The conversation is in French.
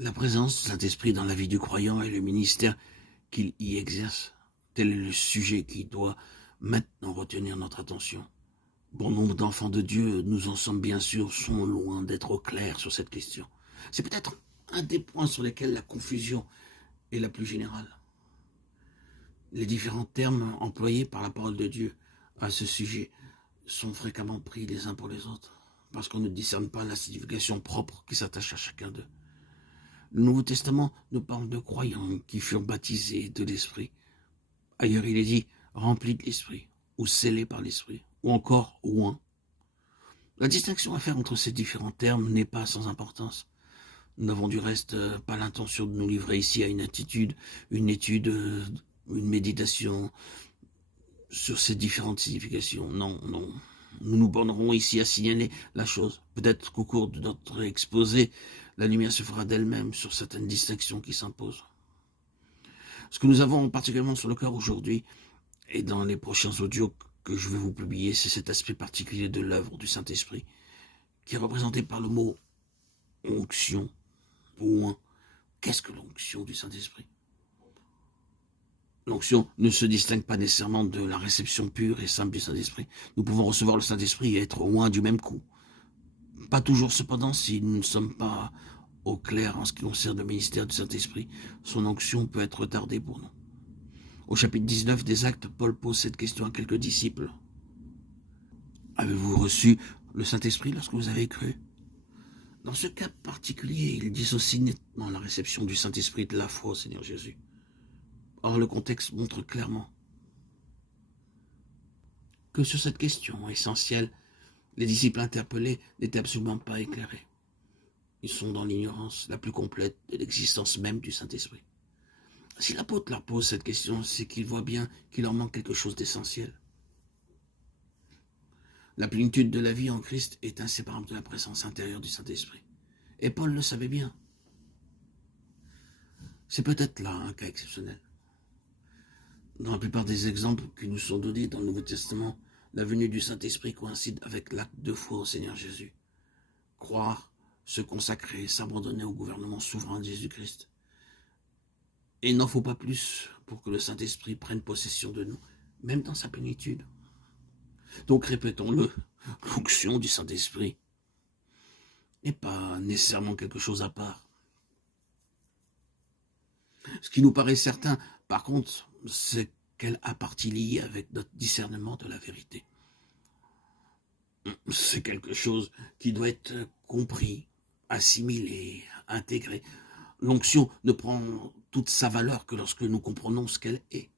La présence du Saint-Esprit dans la vie du croyant et le ministère qu'il y exerce, tel est le sujet qui doit maintenant retenir notre attention. Bon nombre d'enfants de Dieu, nous en sommes bien sûr, sont loin d'être au clair sur cette question. C'est peut-être un des points sur lesquels la confusion est la plus générale. Les différents termes employés par la parole de Dieu à ce sujet sont fréquemment pris les uns pour les autres, parce qu'on ne discerne pas la signification propre qui s'attache à chacun d'eux. Le Nouveau Testament nous parle de croyants qui furent baptisés de l'Esprit. Ailleurs, il est dit « remplis de l'Esprit » ou « scellés par l'Esprit » ou encore « oints ». La distinction à faire entre ces différents termes n'est pas sans importance. Nous n'avons du reste pas l'intention de nous livrer ici à une étude, une méditation sur ces différentes significations. Non, non. Nous nous bornerons ici à signaler la chose. Peut-être qu'au cours de notre exposé, la lumière se fera d'elle-même sur certaines distinctions qui s'imposent. Ce que nous avons particulièrement sur le cœur aujourd'hui et dans les prochains audios que je vais vous publier, c'est cet aspect particulier de l'œuvre du Saint-Esprit qui est représenté par le mot onction ou qu'est-ce que l'onction du Saint-Esprit? L'onction ne se distingue pas nécessairement de la réception pure et simple du Saint-Esprit. Nous pouvons recevoir le Saint-Esprit et être loin du même coup. Pas toujours cependant si nous ne sommes pas au clair en ce qui concerne le ministère du Saint-Esprit. Son onction peut être retardée pour nous. Au chapitre 19 des Actes, Paul pose cette question à quelques disciples. Avez-vous reçu le Saint-Esprit lorsque vous avez cru? Dans ce cas particulier, il dissocie nettement la réception du Saint-Esprit de la foi au Seigneur Jésus. Or, le contexte montre clairement que sur cette question essentielle, les disciples interpellés n'étaient absolument pas éclairés. Ils sont dans l'ignorance la plus complète de l'existence même du Saint-Esprit. Si l'apôtre leur pose cette question, c'est qu'il voit bien qu'il leur manque quelque chose d'essentiel. La plénitude de la vie en Christ est inséparable de la présence intérieure du Saint-Esprit. Et Paul le savait bien. C'est peut-être là un cas exceptionnel. Dans la plupart des exemples qui nous sont donnés dans le Nouveau Testament, la venue du Saint-Esprit coïncide avec l'acte de foi au Seigneur Jésus. Croire, se consacrer, s'abandonner au gouvernement souverain de Jésus-Christ. Et il n'en faut pas plus pour que le Saint-Esprit prenne possession de nous, même dans sa plénitude. Donc répétons-le, l'onction du Saint-Esprit n'est pas nécessairement quelque chose à part. Ce qui nous paraît certain, par contre, c'est qu'elle a partie liée avec notre discernement de la vérité. C'est quelque chose qui doit être compris, assimilé, intégré. L'onction ne prend toute sa valeur que lorsque nous comprenons ce qu'elle est.